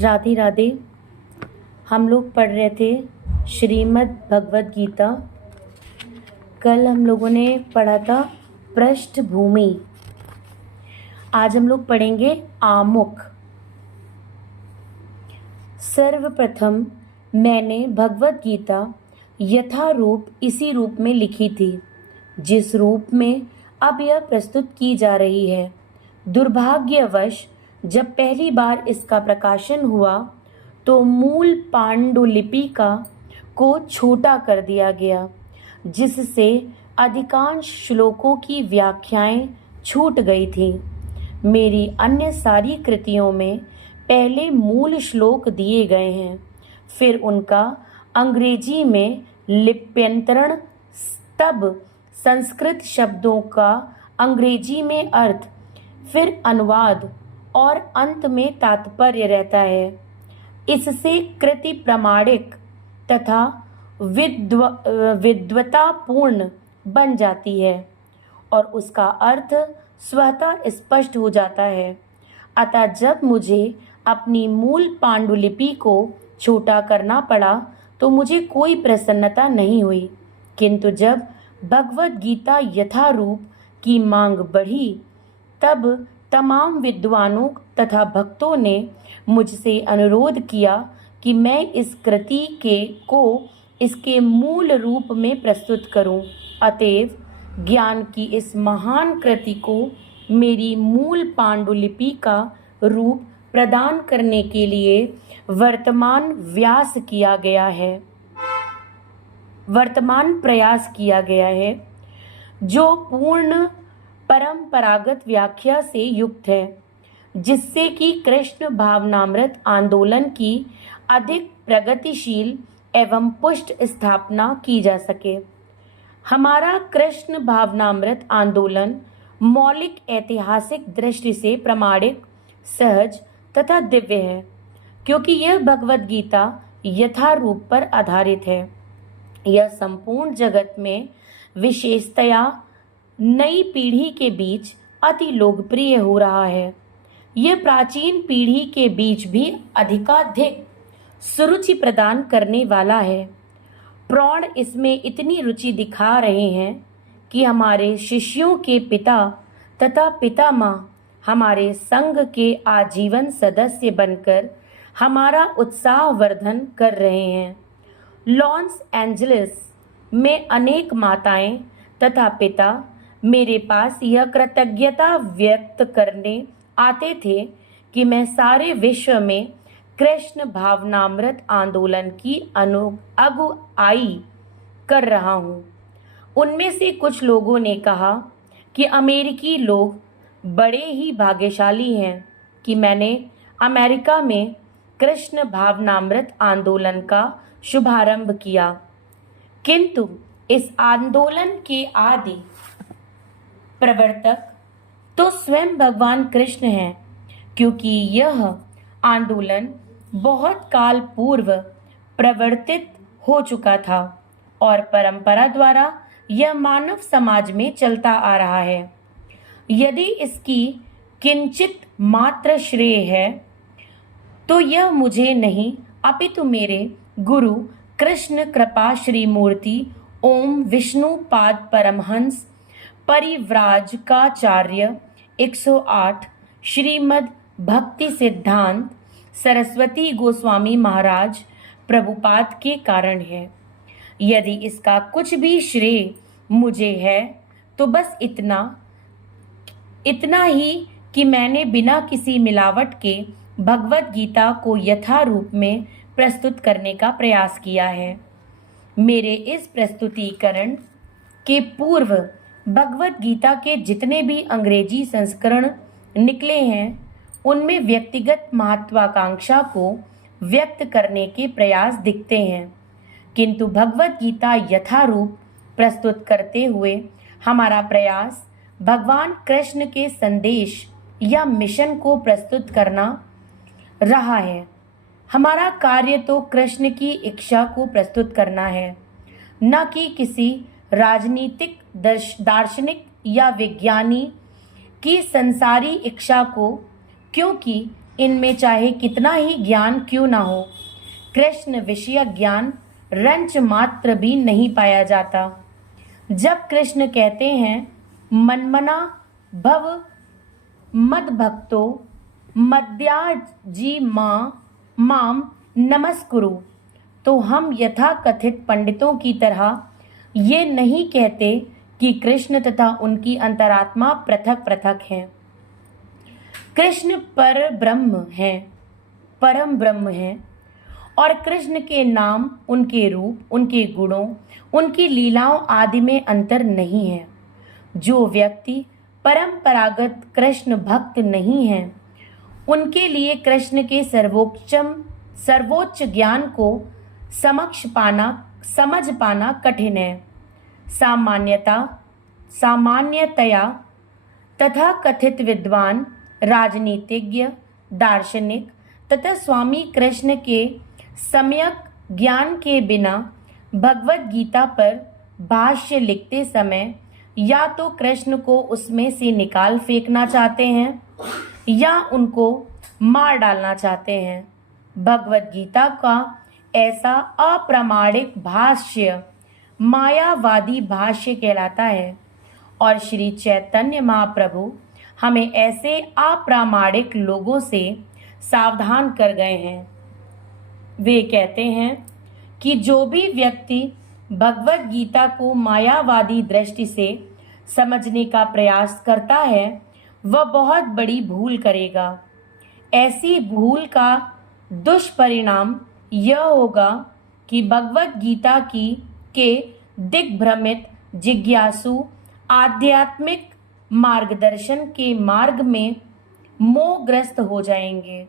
राधे राधे। हम लोग पढ़ रहे थे श्रीमद् भगवद गीता। कल हम लोगों ने पढ़ा था पृष्ठभूमि। आज हम लोग पढ़ेंगे आमुख। सर्वप्रथम मैंने भगवद गीता यथारूप इसी रूप में लिखी थी जिस रूप में अब यह प्रस्तुत की जा रही है। दुर्भाग्यवश जब पहली बार इसका प्रकाशन हुआ तो मूल पांडुलिपि को छोटा कर दिया गया, जिससे अधिकांश श्लोकों की व्याख्याएं छूट गई थीं। मेरी अन्य सारी कृतियों में पहले मूल श्लोक दिए गए हैं, फिर उनका अंग्रेजी में लिप्यंतरण, तब संस्कृत शब्दों का अंग्रेजी में अर्थ, फिर अनुवाद और अंत में तात्पर्य रहता है। इससे कृति प्रामाणिक तथा विद्वतापूर्ण बन जाती है और उसका अर्थ स्वतः स्पष्ट हो जाता है। अतः जब मुझे अपनी मूल पांडुलिपि को छोटा करना पड़ा तो मुझे कोई प्रसन्नता नहीं हुई, किंतु जब भगवद गीता यथारूप की मांग बढ़ी तब तमाम विद्वानों तथा भक्तों ने मुझसे अनुरोध किया कि मैं इस कृति को इसके मूल रूप में प्रस्तुत करूं। अतएव ज्ञान की इस महान कृति को मेरी मूल पांडुलिपि का रूप प्रदान करने के लिए वर्तमान प्रयास किया गया है, जो पूर्ण परंपरागत व्याख्या से युक्त है, जिससे कि कृष्ण भावनामृत आंदोलन की अधिक प्रगतिशील एवं पुष्ट स्थापना की जा सके। हमारा कृष्ण भावनामृत आंदोलन मौलिक ऐतिहासिक दृष्टि से प्रामाणिक, सहज तथा दिव्य है, क्योंकि यह भगवद गीता यथारूप पर आधारित है। यह संपूर्ण जगत में, विशेषतया नई पीढ़ी के बीच अति लोकप्रिय हो रहा है। यह प्राचीन पीढ़ी के बीच भी अधिकाधिक सुरुचि प्रदान करने वाला है। प्रौढ़ इसमें इतनी रुचि दिखा रहे हैं कि हमारे शिष्यों के पिता तथा पितामह हमारे संघ के आजीवन सदस्य बनकर हमारा उत्साहवर्धन कर रहे हैं। लॉस एंजलिस में अनेक माताएं तथा पिता मेरे पास यह कृतज्ञता व्यक्त करने आते थे कि मैं सारे विश्व में कृष्ण भावनामृत आंदोलन की अगुवाई कर रहा हूँ। उनमें से कुछ लोगों ने कहा कि अमेरिकी लोग बड़े ही भाग्यशाली हैं कि मैंने अमेरिका में कृष्ण भावनामृत आंदोलन का शुभारंभ किया, किंतु इस आंदोलन के आदि प्रवर्तक तो स्वयं भगवान कृष्ण हैं, क्योंकि यह आंदोलन बहुत काल पूर्व प्रवर्तित हो चुका था और परंपरा द्वारा यह मानव समाज में चलता आ रहा है। यदि इसकी किंचित मात्र श्रेय है तो यह मुझे नहीं, अपितु मेरे गुरु कृष्ण कृपा श्री मूर्ति ओम विष्णुपाद परमहंस परिव्राजकाचार्य 108 श्रीमद् भक्ति सिद्धांत सरस्वती गोस्वामी महाराज प्रभुपाद के कारण है। यदि इसका कुछ भी श्रेय मुझे है तो बस इतना ही कि मैंने बिना किसी मिलावट के भगवद गीता को यथारूप में प्रस्तुत करने का प्रयास किया है। मेरे इस प्रस्तुतिकरण के पूर्व भगवद गीता के जितने भी अंग्रेजी संस्करण निकले हैं, उनमें व्यक्तिगत महत्वाकांक्षा को व्यक्त करने के प्रयास दिखते हैं, किंतु भगवद गीता यथारूप प्रस्तुत करते हुए हमारा प्रयास भगवान कृष्ण के संदेश या मिशन को प्रस्तुत करना रहा है। हमारा कार्य तो कृष्ण की इच्छा को प्रस्तुत करना है, न कि किसी राजनीतिक, दार्शनिक या विज्ञानी की संसारी इच्छा को, क्योंकि इनमें चाहे कितना ही ज्ञान क्यों ना हो, कृष्ण विषय ज्ञान रंच मात्र भी नहीं पाया जाता। जब कृष्ण कहते हैं मनमना भव मद भक्तो मद्याजी माम नमस्कुरु, तो हम यथा कथित पंडितों की तरह ये नहीं कहते कि कृष्ण तथा उनकी अंतरात्मा पृथक पृथक हैं। कृष्ण पर ब्रह्म है, परम ब्रह्म है, और कृष्ण के नाम, उनके रूप, उनके गुणों, उनकी लीलाओं आदि में अंतर नहीं है। जो व्यक्ति परंपरागत कृष्ण भक्त नहीं है, उनके लिए कृष्ण के सर्वोच्च ज्ञान को समझ पाना कठिन है। सामान्यतया तथा कथित विद्वान, राजनीतिज्ञ, दार्शनिक तथा स्वामी कृष्ण के सम्यक ज्ञान के बिना भगवत गीता पर भाष्य लिखते समय या तो कृष्ण को उसमें से निकाल फेंकना चाहते हैं या उनको मार डालना चाहते हैं। भगवत गीता का ऐसा अप्रामाणिक भाष्य मायावादी भाष्य कहलाता है, और श्री चैतन्य महाप्रभु हमें ऐसे अप्रामाणिक लोगों से सावधान कर गए हैं। वे कहते हैं कि जो भी व्यक्ति भगवत गीता को मायावादी दृष्टि से समझने का प्रयास करता है, वह बहुत बड़ी भूल करेगा। ऐसी भूल का दुष्परिणाम यह होगा कि भगवत गीता के दिग्भ्रमित जिज्ञासु आध्यात्मिक मार्गदर्शन के मार्ग में मोहग्रस्त हो जाएंगे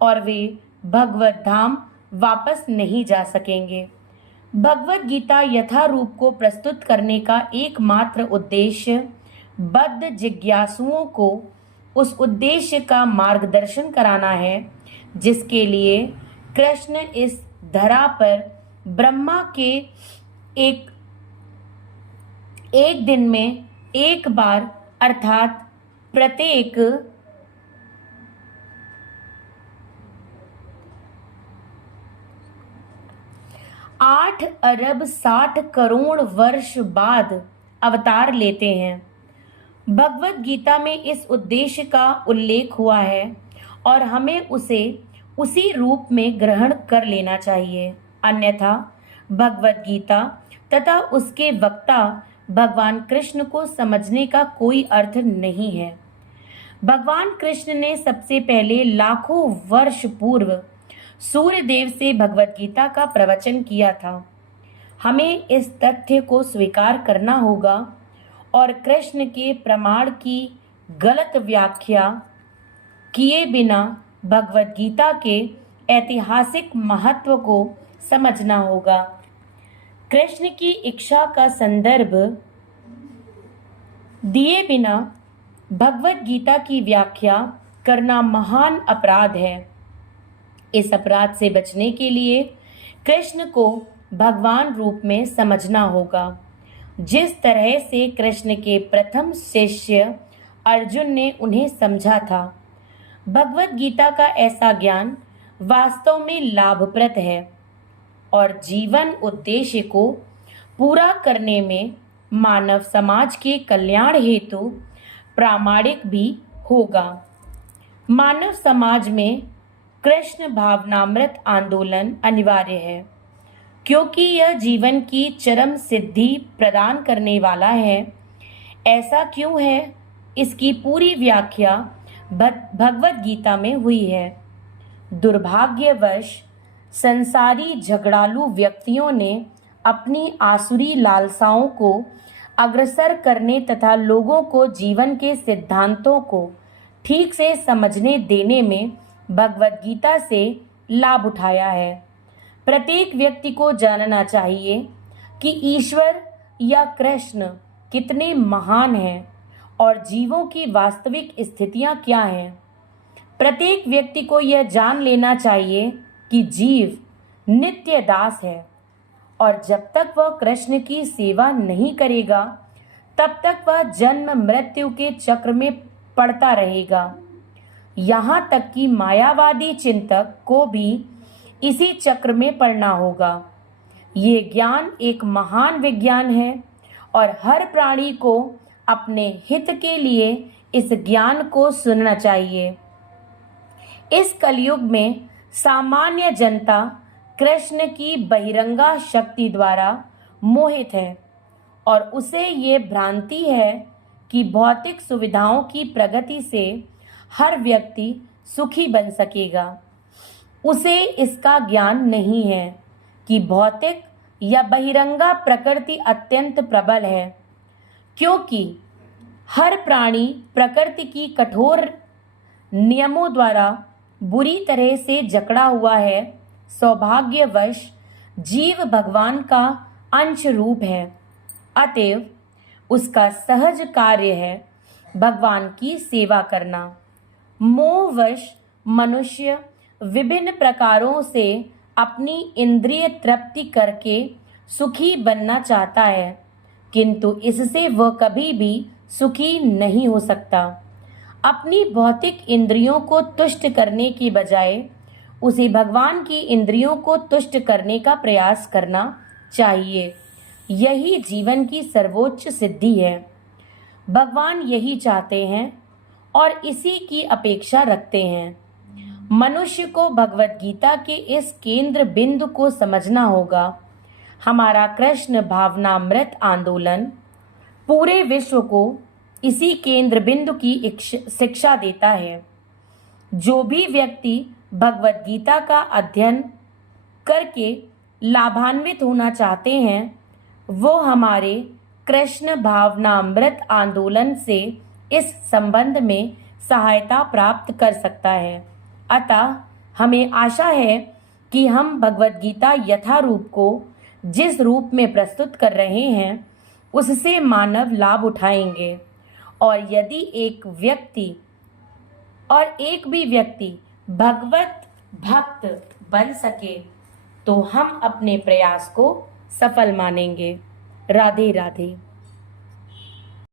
और वे भगवत धाम वापस नहीं जा सकेंगे। भगवत गीता यथारूप को प्रस्तुत करने का एकमात्र उद्देश्य बद्ध जिज्ञासुओं को उस उद्देश्य का मार्गदर्शन कराना है जिसके लिए कृष्ण इस धरा पर ब्रह्मा के एक दिन में एक बार अर्थात प्रत्येक 8 अरब 60 करोड़ वर्ष बाद अवतार लेते हैं। भगवत गीता में इस उद्देश्य का उल्लेख हुआ है और हमें उसे उसी रूप में ग्रहण कर लेना चाहिए, अन्यथा भगवत गीता तथा उसके वक्ता भगवान कृष्ण को समझने का कोई अर्थ नहीं है। भगवान कृष्ण ने सबसे पहले लाखों वर्ष पूर्व सूर्य देव से भगवत गीता का प्रवचन किया था। हमें इस तथ्य को स्वीकार करना होगा और कृष्ण के प्रमाण की गलत व्याख्या किए बिना भगवत गीता के ऐतिहासिक महत्व को समझना होगा। कृष्ण की इच्छा का संदर्भ दिए बिना भगवत गीता की व्याख्या करना महान अपराध है। इस अपराध से बचने के लिए कृष्ण को भगवान रूप में समझना होगा, जिस तरह से कृष्ण के प्रथम शिष्य अर्जुन ने उन्हें समझा था। भगवत गीता का ऐसा ज्ञान वास्तव में लाभप्रद है और जीवन उद्देश्य को पूरा करने में मानव समाज के कल्याण हेतु प्रामाणिक भी होगा। मानव समाज में कृष्ण भावनामृत आंदोलन अनिवार्य है, क्योंकि यह जीवन की चरम सिद्धि प्रदान करने वाला है। ऐसा क्यों है, इसकी पूरी व्याख्या भगवत गीता में हुई है। दुर्भाग्यवश संसारी झगड़ालू व्यक्तियों ने अपनी आसुरी लालसाओं को अग्रसर करने तथा लोगों को जीवन के सिद्धांतों को ठीक से समझने देने में भगवत गीता से लाभ उठाया है। प्रत्येक व्यक्ति को जानना चाहिए कि ईश्वर या कृष्ण कितने महान हैं और जीवों की वास्तविक स्थितियां क्या हैं। प्रत्येक व्यक्ति को यह जान लेना चाहिए कि जीव नित्य दास है और जब तक वह कृष्ण की सेवा नहीं करेगा तब तक वह जन्म मृत्यु के चक्र में पड़ता रहेगा। यहाँ तक कि मायावादी चिंतक को भी इसी चक्र में पड़ना होगा। ये ज्ञान एक महान विज्ञान है और हर प्राणी को अपने हित के लिए इस ज्ञान को सुनना चाहिए। इस कलयुग में सामान्य जनता कृष्ण की बहिरंगा शक्ति द्वारा मोहित है और उसे ये भ्रांति है कि भौतिक सुविधाओं की प्रगति से हर व्यक्ति सुखी बन सकेगा। उसे इसका ज्ञान नहीं है कि भौतिक या बहिरंगा प्रकृति अत्यंत प्रबल है, क्योंकि हर प्राणी प्रकृति की कठोर नियमों द्वारा बुरी तरह से जकड़ा हुआ है। सौभाग्यवश जीव भगवान का अंश रूप है, अतएव उसका सहज कार्य है भगवान की सेवा करना। मोहवश मनुष्य विभिन्न प्रकारों से अपनी इंद्रिय तृप्ति करके सुखी बनना चाहता है, किंतु इससे वह कभी भी सुखी नहीं हो सकता। अपनी भौतिक इंद्रियों को तुष्ट करने की बजाय उसे भगवान की इंद्रियों को तुष्ट करने का प्रयास करना चाहिए। यही जीवन की सर्वोच्च सिद्धि है। भगवान यही चाहते हैं और इसी की अपेक्षा रखते हैं। मनुष्य को भगवत गीता के इस केंद्र बिंदु को समझना होगा। हमारा कृष्ण भावनामृत आंदोलन पूरे विश्व को इसी केंद्र बिंदु की शिक्षा देता है। जो भी व्यक्ति भगवत गीता का अध्ययन करके लाभान्वित होना चाहते हैं, वो हमारे कृष्ण भावनामृत आंदोलन से इस संबंध में सहायता प्राप्त कर सकता है। अतः हमें आशा है कि हम भगवत गीता यथारूप को जिस रूप में प्रस्तुत कर रहे हैं, उससे मानव लाभ उठाएंगे और यदि एक भी व्यक्ति भगवत भक्त बन सके तो हम अपने प्रयास को सफल मानेंगे। राधे राधे।